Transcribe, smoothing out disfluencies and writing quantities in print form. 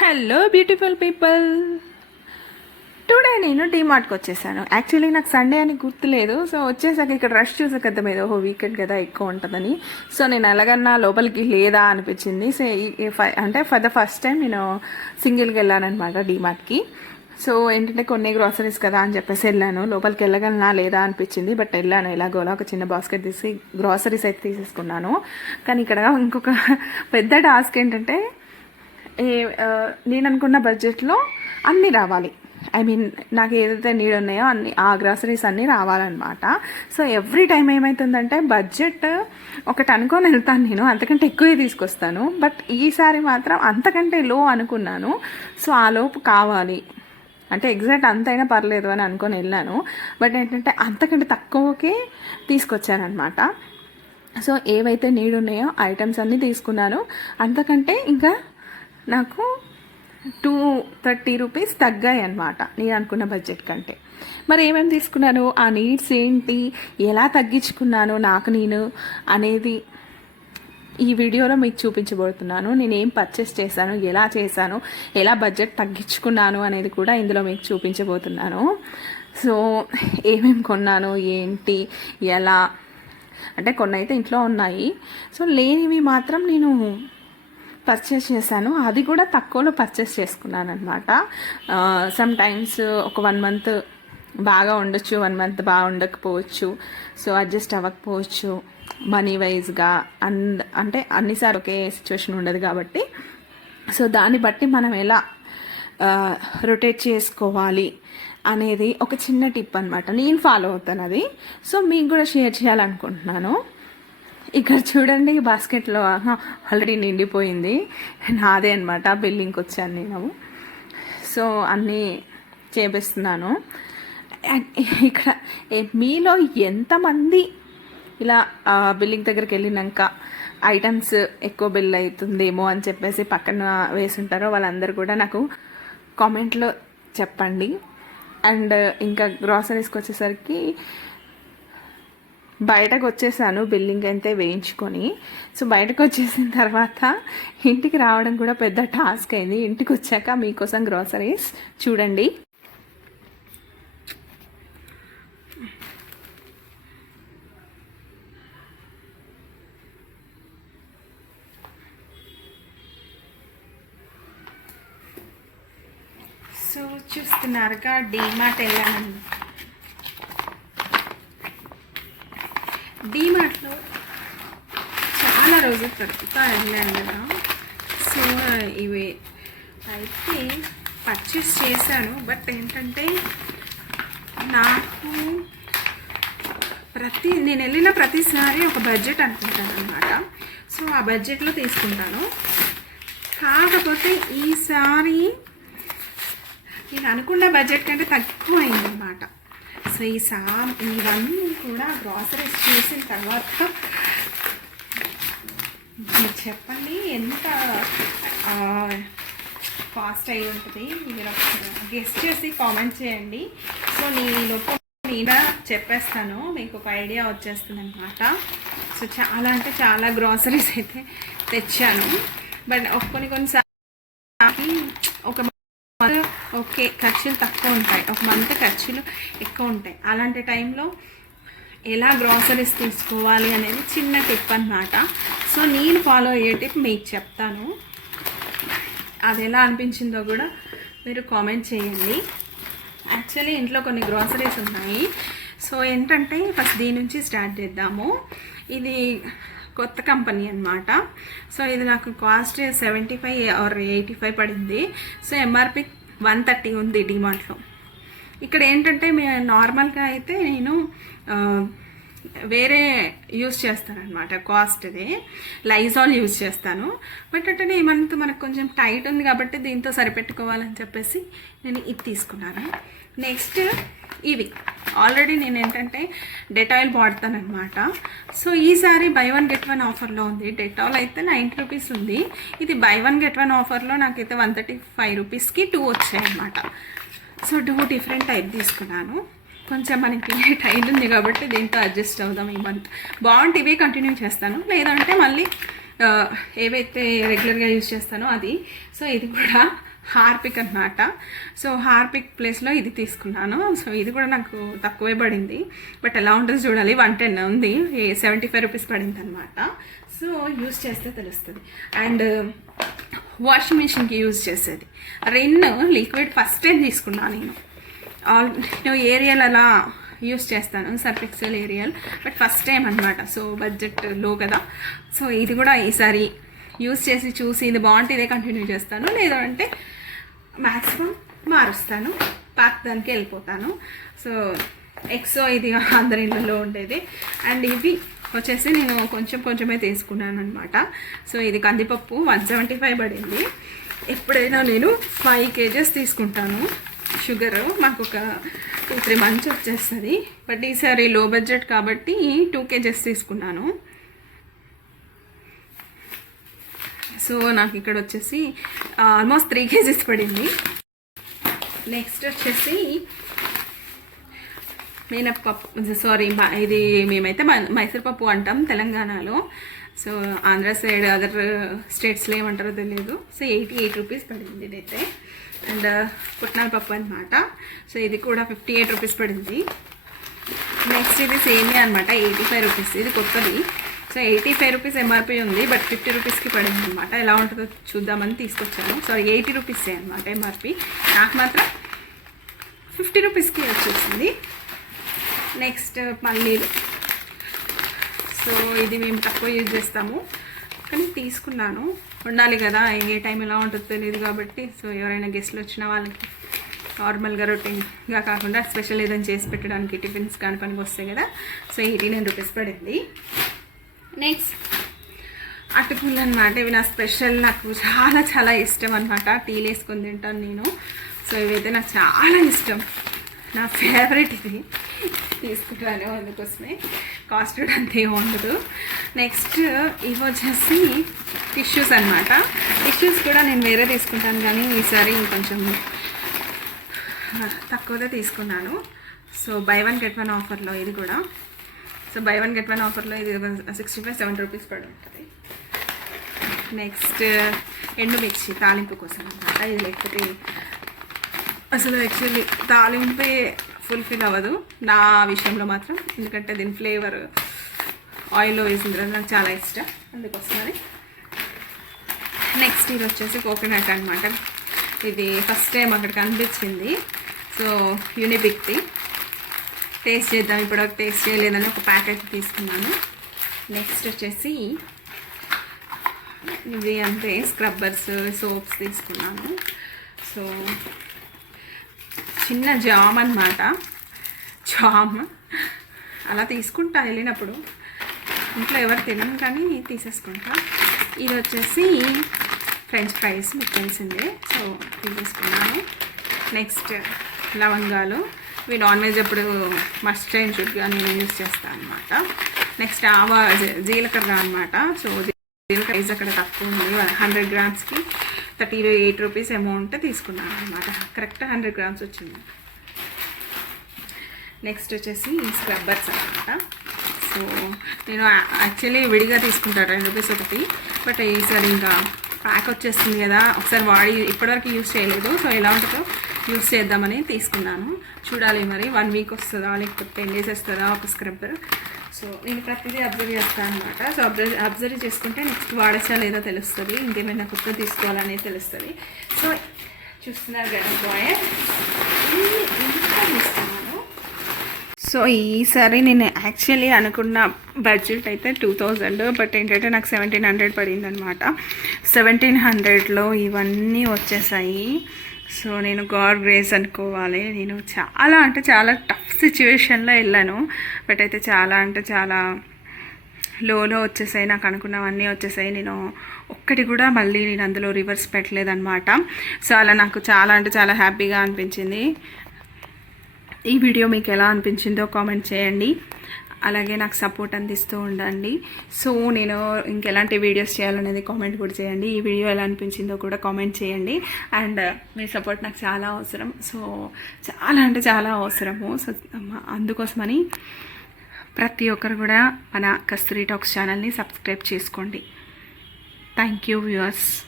Hello beautiful people, today నేను డీమార్ట్కి వచ్చేసాను. Actually నాకు సండే అని గుర్తులేదు. సో వచ్చేసాక ఇక్కడ రష్ చూసాక అర్థమైంది, ఓహో వీకెండ్ కదా ఎక్కువ ఉంటుందని. సో నేను ఎలాగన్నా లోపలికి లేదా అనిపించింది. సో అంటే ఫర్ ద ఫస్ట్ టైం నేను సింగిల్గా వెళ్ళానమాట డీమార్ట్కి. సో ఏంటంటే కొన్ని గ్రాసరీస్ కదా అని చెప్పేసి వెళ్ళాను. లోపలికి వెళ్ళగలనా లేదా అనిపించింది, బట్ వెళ్ళాను. ఎలాగోలా ఒక చిన్న బాస్కెట్ తీసి గ్రాసరీస్ అయితే తీసేసుకున్నాను. కానీ ఇక్కడ ఇంకొక పెద్ద టాస్క్ ఏంటంటే, నేను అనుకున్న బడ్జెట్లో అన్నీ రావాలి. ఐ మీన్ నాకు ఏదైతే నీడ్ ఉన్నాయో అన్ని ఆ గ్రాసరీస్ అన్నీ రావాలన్నమాట. సో ఎవ్రీ టైం ఏమవుతుందంటే బడ్జెట్ ఒకటి అనుకొని వెళ్తాను నేను, అంతకంటే ఎక్కువే తీసుకొస్తాను. బట్ ఈసారి మాత్రం అంతకంటే లో అనుకున్నాను. సో ఆ లోపు కావాలి అంటే ఎగ్జాక్ట్ అంతైనా పర్లేదు అని అనుకొని వెళ్ళాను. బట్ ఏంటంటే అంతకంటే తక్కువకే తీసుకొచ్చానమాట. సో ఏవైతే నీడ్ ఉన్నాయో ఐటమ్స్ అన్నీ తీసుకున్నాను. అంతకంటే ఇంకా నాకు 230 రూపీస్ తగ్గాయి అన్నమాట నేను అనుకున్న బడ్జెట్ కంటే. మరి ఏమేమి తీసుకున్నాను, ఆ నీడ్స్ ఏంటి, ఎలా తగ్గించుకున్నాను నాకు నేను అనేది ఈ వీడియోలో మీకు చూపించబోతున్నాను. నేను ఏం పర్చేస్ చేశాను, ఎలా చేశాను, ఎలా బడ్జెట్ తగ్గించుకున్నాను అనేది కూడా ఇందులో మీకు చూపించబోతున్నాను. సో ఏమేమి కొన్నాను, ఏంటి, ఎలా అంటే కొన్ని అయితే ఇంట్లో ఉన్నాయి. సో లేనివి మాత్రం నేను పర్చేస్ చేశాను. అది కూడా తక్కువలో పర్చేస్ చేసుకున్నాను అనమాట. సమ్ టైమ్స్ ఒక 1 మంత్ బాగా ఉండొచ్చు, 1 మంత్ బాగా ఉండకపోవచ్చు. సో అడ్జస్ట్ అవ్వకపోవచ్చు మనీ వైజ్గా. అంటే అన్నిసార్లు ఒకే సిచ్యువేషన్ ఉండదు కాబట్టి. సో దాన్ని బట్టి మనం ఎలా రొటేట్ చేసుకోవాలి అనేది ఒక చిన్న టిప్ అనమాట. నేను ఫాలో అవుతాను అది. సో మీకు కూడా షేర్ చేయాలనుకుంటున్నాను. ఇక్కడ చూడండి, బాస్కెట్లో ఆల్రెడీ నిండిపోయింది. నాదే అనమాట, బిల్లింగ్కి వచ్చాను నేను. సో అన్నీ చేపిస్తున్నాను. ఇక్కడ మీలో ఎంతమంది ఇలా బిల్లింగ్ దగ్గరికి వెళ్ళినాక ఐటమ్స్ ఎక్కువ బిల్ అవుతుందేమో అని చెప్పేసి పక్కన వేసుంటారో వాళ్ళందరూ కూడా నాకు కామెంట్లో చెప్పండి. అండ్ ఇంకా గ్రాసరీస్కి వచ్చేసరికి బయటకు వచ్చేసాను బిల్లింగ్ అయితే వేయించుకొని. సో బయటకు వచ్చేసిన తర్వాత ఇంటికి రావడం కూడా పెద్ద టాస్క్ అయింది. ఇంటికి వచ్చాక మీకోసం గ్రాసరీస్ చూడండి. సో చూస్తున్నారుగా, డీమార్ట్ వెళ్ళాను. డీమార్ట్లో చాలా రోజుల తర్వాత వెళ్ళాను కదా. సో ఇవి అయితే పర్చేస్ చేశాను. బట్ ఏంటంటే నాకు నేను వెళ్ళిన ప్రతిసారి ఒక బడ్జెట్ అనుకుంటాను అనమాట. సో ఆ బడ్జెట్లో తీసుకుంటాను. కాకపోతే ఈసారి నేను అనుకున్న బడ్జెట్ కంటే తక్కువ అయిందన్నమాట. సో ఇవన్నీ కూడా గ్రాసరీస్ చేసిన తర్వాత మీరు చెప్పండి ఎంత కాస్ట్ అయి ఉంటుంది. మీరు గెస్ట్ చేసి కామెంట్ చేయండి. సో నేను చెప్పేస్తాను, మీకు ఒక ఐడియా వచ్చేస్తుంది అనమాట. సో చాలా అంటే చాలా గ్రాసరీస్ అయితే తెచ్చాను. బట్ కొన్నిసార్లు ఒక ఓకే ఖర్చులు తక్కువ ఉంటాయి, ఒక మంత్ ఖర్చులు ఎక్కువ ఉంటాయి. అలాంటి టైంలో ఎలా గ్రాసరీస్ తీసుకోవాలి అనేది చిన్న టిప్ అన్నమాట. సో నేను ఫాలో అయ్యే టిప్ మీకు చెప్తాను. అది ఎలా అనిపించిందో కూడా మీరు కామెంట్ చేయండి. యాక్చువల్లీ ఇంట్లో కొన్ని గ్రాసరీస్ ఉన్నాయి. సో ఏంటంటే ఫస్ట్ దీని నుంచి స్టార్ట్ చేద్దాము. ఇది కొత్త కంపెనీ అనమాట. సో ఇది నాకు కాస్ట్ 75 or 85 పడింది. సో ఎంఆర్పి 130 ఉంది డిమార్ట్లో. ఇక్కడ ఏంటంటే నార్మల్గా అయితే నేను వేరే యూజ్ చేస్తానమాట, కాస్ట్ది లైజాల్ యూజ్ చేస్తాను. బట్ అంటే ఈ మంత్ మనకు కొంచెం టైట్ ఉంది కాబట్టి దీంతో సరిపెట్టుకోవాలని చెప్పేసి నేను ఇది తీసుకున్నాను. నెక్స్ట్ ఇవి ఆల్రెడీ నేను ఏంటంటే డెటాయిల్ వాడతానమాట. సో ఈసారి బై 1 get 1 ఆఫర్లో ఉంది. డెటాల్ అయితే 90 రూపీస్ ఉంది. ఇది బై 1 get 1 ఆఫర్లో నాకైతే 135 రూపీస్కి 2 వచ్చాయి అన్నమాట. సో 2 డిఫరెంట్ టైప్ తీసుకున్నాను. కొంచెం మనకి టైట్ ఉంది కాబట్టి దీంతో అడ్జస్ట్ అవుదాం. ఈ మంత్ బాగుంటే ఇవే కంటిన్యూ చేస్తాను, లేదంటే మళ్ళీ ఏవైతే రెగ్యులర్గా యూజ్ చేస్తానో అది. సో ఇది కూడా హార్పిక్ అనమాట. సో హార్పిక్ ప్లేస్లో ఇది తీసుకున్నాను. సో ఇది కూడా నాకు తక్కువే పడింది, బట్ ఎలా ఉంటుందో చూడాలి. 110 ఉంది, 75 రూపీస్ పడింది అనమాట. సో యూజ్ చేస్తే తెలుస్తుంది. అండ్ వాషింగ్ మిషన్కి యూజ్ చేసేది రెన్ లిక్విడ్ ఫస్ట్ టైం తీసుకున్నాను నేను ఏరియల్ అలా యూస్ చేస్తాను, Surf Excel Ariel, but first time అనమాట. సో బడ్జెట్ లో కదా. సో ఇది కూడా ఈసారి యూస్ చేసి చూసి ఇది బాగుంటే ఇదే కంటిన్యూ చేస్తాను, లేదంటే మ్యాక్సిమం మారుస్తాను, పాక్ దానికి వెళ్ళిపోతాను. సో ఎక్సో ఇది అందరి ఇళ్ళలో ఉండేది. అండ్ ఇవి వచ్చేసి నేను కొంచెమే తీసుకున్నాను అనమాట. సో ఇది కందిపప్పు 175 పడింది. ఎప్పుడైనా నేను 5 kgs తీసుకుంటాను షుగర్, మాకు ఒక 2-3 months వచ్చేస్తుంది. బట్ ఈసారి లో బడ్జెట్ కాబట్టి 2 kgs తీసుకున్నాను. సో నాకు ఇక్కడ వచ్చేసి ఆల్మోస్ట్ 3 kgs పడింది. నెక్స్ట్ వచ్చేసి మినప్పప్పు, ఇది మేమైతే మైసూర్పప్పు అంటాం తెలంగాణలో. సో ఆంధ్ర సైడ్ అదర్ స్టేట్స్లో ఏమంటారో తెలియదు. సో 88 రూపీస్ పడింది ఇదైతే. అండ్ పుట్నాల పప్పు అనమాట. సో ఇది కూడా 58 రూపీస్ పడింది. నెక్స్ట్ ఇది సేమియా అనమాట, 85 రూపీస్. ఇది కొత్తది. సో 85 రూపీస్ ఎంఆర్పీ ఉంది, బట్ 50 రూపీస్కి పడింది అనమాట. ఎలా ఉంటుందో చూద్దామని తీసుకొచ్చాను. సో 80 రూపీసే అనమాట ఎంఆర్పీ. నాకు మాత్రం 50 రూపీస్కి వచ్చేసింది. నెక్స్ట్ పల్లీలు. సో ఇది మేము తక్కువ యూజ్ చేస్తాము, కానీ తీసుకున్నాను, ఉండాలి కదా, ఏ టైం ఎలా ఉంటుందో తెలియదు కాబట్టి. సో ఎవరైనా గెస్ట్లు వచ్చిన వాళ్ళకి నార్మల్గా రొటీన్గా కాకుండా స్పెషల్ ఏదైనా చేసి పెట్టడానికి టిఫిన్స్ కాని పనికి వస్తాయి కదా. సో 89 రూపీస్ పడింది. నెక్స్ట్ అటుకులు అనమాట. ఇవి నా స్పెషల్, నాకు చాలా చాలా ఇష్టం అనమాట. టీలు వేసుకొని తింటాను నేను. సో ఇవైతే నాకు చాలా ఇష్టం, నా ఫేవరెట్. ఇది తీసుకుంటాను, అందుకోసమే. కాస్ట్ కూడా అంతే ఉండదు. నెక్స్ట్ ఇవి వచ్చేసి టిష్యూస్ అనమాట. టిష్యూస్ కూడా నేను వేరే తీసుకుంటాను, కానీ ఈసారి కొంచెం తక్కువగా తీసుకున్నాను. సో బై 1 get 1 ఆఫర్లో ఇది కూడా. సో బై 1 get 1 ఆఫర్లో ఇది 65-70 రూపీస్ పడి ఉంటుంది. నెక్స్ట్ ఎండుమిర్చి తాలింపు కోసం అనమాట. ఇది లేకపోతే అసలు యాక్చువల్లీ తాలింపే ఫుల్ఫిల్ అవ్వదు నా విషయంలో మాత్రం, ఎందుకంటే దీని ఫ్లేవర్ ఆయిల్లో వేసిన తర్వాత నాకు చాలా ఇష్టం, అందుకోసమని. నెక్స్ట్ ఇది వచ్చేసి కోకోనట్ అనమాట. ఇది ఫస్ట్ టైం అక్కడ కనిపించింది. సో యూనిబిక్ది టేస్ట్ చేద్దాం, ఇప్పుడు టేస్ట్ చేయలేదని ఒక ప్యాకెట్ తీసుకున్నాను. నెక్స్ట్ వచ్చేసి ఇది అంతే స్క్రబ్బర్స్, సోప్స్ తీసుకున్నాను. సో చిన్న జామ్ అనమాట, జామ్ అలా తీసుకుంటా వెళ్ళినప్పుడు. ఇంట్లో ఎవరు తినను కానీ తీసేసుకుంటా. ఇది వచ్చేసి ఫ్రెంచ్ ఫ్రైస్, మీకు తెలిసిందే. సో తీసేసుకున్నాను. నెక్స్ట్ లవంగాలు, ఇవి నాన్ వెజ్ అప్పుడు మస్ట్ అండ్ షుడ్గా నేను యూజ్ చేస్తాను అనమాట. నెక్స్ట్ జీలకర్ర అనమాట. సో జీలకర్ర ప్రైస్ అక్కడ తక్కువ ఉంది, 100 grams-కి 38 రూపీస్ అమౌంట్ తీసుకున్నాను అనమాట. కరెక్ట్ 100 grams వచ్చింది. నెక్స్ట్ వచ్చేసి స్క్రబ్బర్స్ అనమాట. సో నేను యాక్చువల్లీ విడిగా తీసుకుంటాను 2 రూపీస్ ఒకటి, బట్ ఈసారి ఇంకా ప్యాక్ వచ్చేస్తుంది కదా, ఒకసారి వాడి ఇప్పటివరకు యూజ్ చేయలేదు. సో ఎలా ఉంటుందో యూజ్ చేద్దామని తీసుకున్నాను. చూడాలి మరి 1 week వస్తుందా లేకపోతే 10 days వస్తుందా ఒక స్క్రబ్బర్. సో నేను ప్రతిదీ అబ్జర్వ్ చేస్తాను అనమాట. సో అబ్జర్వ్ చేసుకుంటే నెక్స్ట్ వాడచ్చా లేదో తెలుస్తుంది, ఇంకేమైనా కొత్త తీసుకోవాలనేది తెలుస్తుంది. సో చూస్తున్నారు కదా బాయ్, తీసుకున్నాను. సో ఈసారి నేను యాక్చువల్లీ అనుకున్న బడ్జెట్ అయితే 2000, బట్ ఏంటంటే నాకు 1700 పడింది అనమాట. 1700లో ఇవన్నీ వచ్చేసాయి. సో నేను గాడ్ గ్రేస్ అనుకోవాలి. నేను చాలా అంటే చాలా టఫ్ సిచ్యువేషన్లో వెళ్ళాను, బట్ అయితే చాలా అంటే చాలా లోలో వచ్చేసాయి. నాకు అనుకున్నవన్నీ వచ్చేసాయి. నేను ఒక్కటి కూడా మళ్ళీ నేను అందులో రివర్స్ పెట్టలేదన్నమాట. సో అలా నాకు చాలా అంటే చాలా హ్యాపీగా అనిపించింది. ఈ వీడియో మీకు ఎలా అనిపించిందో కామెంట్ చేయండి, అలాగే నాకు సపోర్ట్ అందిస్తూ ఉండండి. సో నేను ఇంకెలాంటి వీడియోస్ చేయాలనేది కామెంట్ కూడా చేయండి. ఈ వీడియో ఎలా అనిపించిందో కూడా కామెంట్ చేయండి. అండ్ మీ సపోర్ట్ నాకు చాలా అవసరం. సో చాలా అంటే చాలా అవసరము. సో అందుకోసమని ప్రతి ఒక్కరు కూడా మన కస్తూరి టాక్స్ ఛానల్ని సబ్స్క్రైబ్ చేసుకోండి. Thank you viewers.